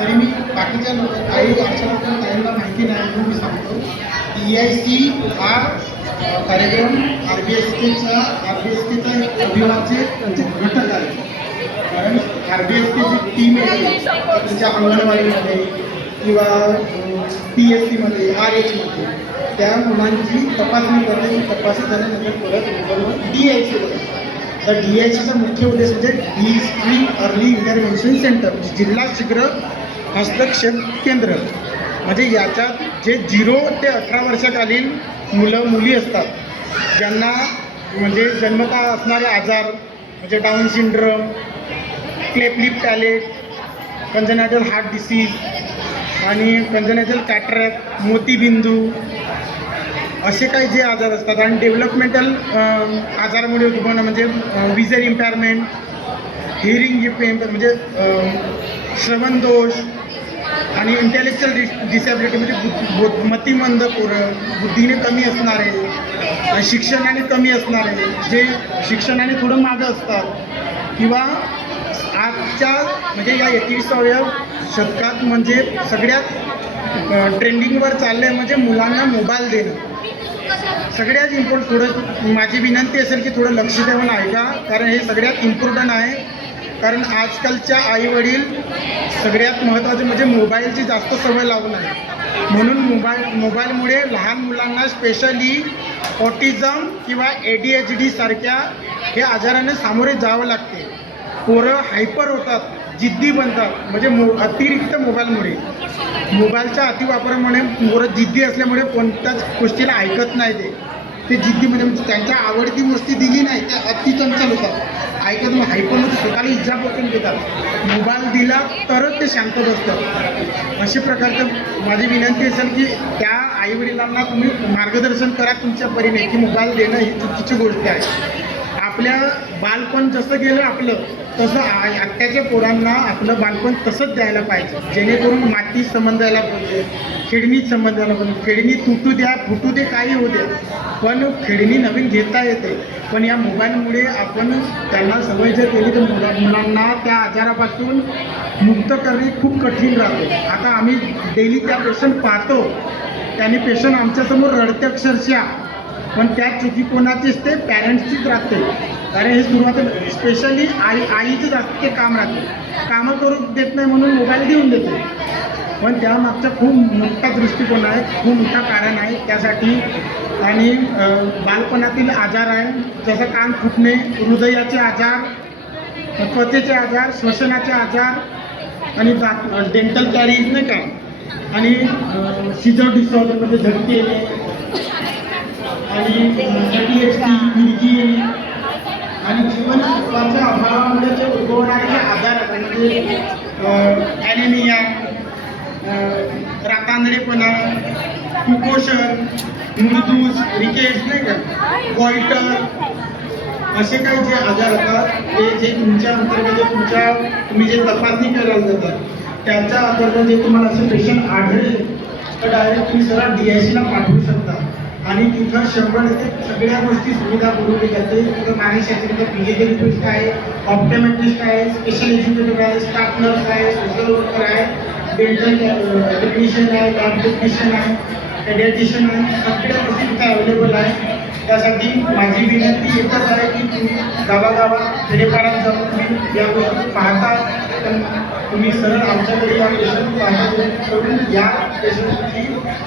तरी मी बाकीच्या लोक काही अशा लोकांना काहींना माहिती नाही म्हणून मी सांगतो. ई आय सी हा कार्यक्रम आर बी एस टीचा आर बी एस केचा एक अभिवाचे म्हणजे घटक आहे. कारण आर बी एस केची टीम आहे त्यांच्या अंगणवाडीमध्ये किंवा पी एस सीमध्ये आर एचमध्ये त्या मुलांची तपासणी करते तपासणी झाल्यानंतर परत मोबाईलवर डी आय सी तर डी आय सीचा मुख्य उद्देश म्हणजे district early intervention centre जिल्हा शीघ्र हस्तक्षेप केंद्र. म्हणजे याच्यात जे झिरो ते अठरा वर्षाखालील मुलं मुली असतात ज्यांना म्हणजे जन्मता असणारे आजार म्हणजे Down syndrome cleft lip palate congenital heart disease आणि कंजनॅटल कॅटरॅक मोतीबिंदू असे काही जे आजार असतात आणि डेव्हलपमेंटल आजारामुळे उद्भवणं म्हणजे विजर इम्पॅरमेंट हिअरिंग इम्पेअर म्हणजे श्रवण दोष आणि इंटेलेक्च्युअल डिस डिसॅबिलिटी म्हणजे मतिमंद पोरं बुद्धीने कमी असणारे शिक्षणाने कमी असणारे जे शिक्षणाने थोडं मागं असतात किंवा आजच्या म्हणजे या एकविसाव्या शतकात म्हणजे सगळ्यात ट्रेंडिंगवर चाललं आहे म्हणजे मुलांना मोबाईल देणं. सगळ्यात इम्पॉर्टंट थोडं माझी विनंती असेल की थोडं लक्ष देऊन ऐका कारण हे सगळ्यात इम्पॉर्टंट आहे. कारण आजकालच्या आईवडील सगळ्यात महत्त्वाचे म्हणजे मोबाईलची जास्त सवय लावू नये म्हणून मोबाईल मोबाईलमुळे लहान मुलांना स्पेशली ऑटिझम किंवा ए डी एच डीसारख्या हे आजाराने सामोरे जावं लागते. पोरं हायपर होतात. जिद्दी बनतात. म्हणजे मो अतिरिक्त मोबाईलमुळे. मोबाईलच्या अतिवापरामुळे पोरं जिद्दी असल्यामुळे कोणत्याच गोष्टीला ऐकत नाही ते. ते जिद्दी म्हणजे, म्हणजे त्यांच्या आवडती गोष्टी दिली नाही त्या अतिचंचल होतात. ऐकत मग हायपर स्वतःला इजा पटून घेतात. मोबाईल दिला तरच ते शांत बसतात. अशा प्रकारचं माझी विनंती असेल की त्या आईवडिलांना तुम्ही मार्गदर्शन करा तुमच्या परीने की मोबाईल देणं ही चुकीची गोष्ट आहे. आपल्या बालपण जसं गेलं आपलं तसं आत्याच्या आत्ताच्या पोरांना आपलं बालपण तसंच द्यायला पाहिजे. जेणेकरून माती समजायला पाहिजे खेळणीत समजायला पाहिजे खेळणी तुटू द्या फुटू दे काही होऊ द्या. पण खेळणी नवीन घेता येते. पण या मोबाईलमुळे आपण त्यांना सवय जर केली तर मुला मुलांना त्या आजारापासून मुक्त करणे खूप कठीण राहते. आता आम्ही डेली त्या पेशंट पाहतो. त्याने पेशंट आमच्यासमोर रडते अक्षरशः पण त्या चुकी कोणाचीच ते पॅरेंट्सचीच राहते. कारण हे सुरुवातीला स्पेशली आई आईचं जास्त ते काम राहते. कामं करू देत नाही म्हणून मोबाईल देऊन देते. पण त्यामागचा खूप मोठा दृष्टिकोन आहे खूप मोठं कारण आहे त्यासाठी. आणि बालपणातील आजार आहे. जसं कान फुटणे हृदयाचे आजार त्वचेचे आजार श्वसनाचे आजार आणि डेंटल कॅरीज नाही का? आणि सिजर डिसऑर्डरमध्ये झटके येणे आणि पी एच मिरगी आणि जीवनसत्वाच्या अभावामुळे जे उद्भवणारे आजार म्हणजे ॲनिमिया रातांदळेपणा कुपोषण मृदूस रिकेश नाही का? गॉइटर असे काही जे आजार असतात ते जे तुमच्या अंतर्गत तुमच्या तुम्ही जे तपासणी करायला जातात त्याच्या अंतर्गत जे तुम्हाला असे पेशंट आढळले तर डायरेक्ट तुम्ही सरळ डी आय सीला पाठवू शकता. आणि तिथं शंभर टक्के सगळ्या गोष्टी सुविधा पुरवली जाते तिथं मानसशास्त्र फिजिओथेरपिस्ट आहे ऑप्टोमेट्रिस्ट आहे स्पेशल एज्युकेटर आहे स्टाफ नर्स आहे सोशल वर्कर आहे डेंटल टेक्निशियन uh, आहे लॅब टेक्निशियन आहे पेडियाटिशियन आहे. सगळ्या गोष्टी तिथे अवेलेबल आहे त्यासाठी माझी विनंती एकच आहे की तुम्ही गावागावात खेडेपाड्यात जाऊन तुम्ही या गोष्टी पाहता. तुम्ही सरळ आमच्याकडे या गोष्टी शेवटी या पेशंटची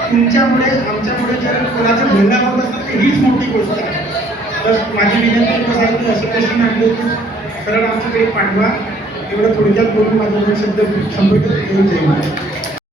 तुमच्यामुळे आमच्यामुळे जर कोणाचं भंगार होत असतं तर हीच मोठी गोष्ट आहे. तर माझी विनंती एकच आहे असं असे पेशंट आणले की सरळ आमच्याकडे पाठवा एवढं थोडक्यात बोलून माझा शब्द संपर्क येऊन जाईल.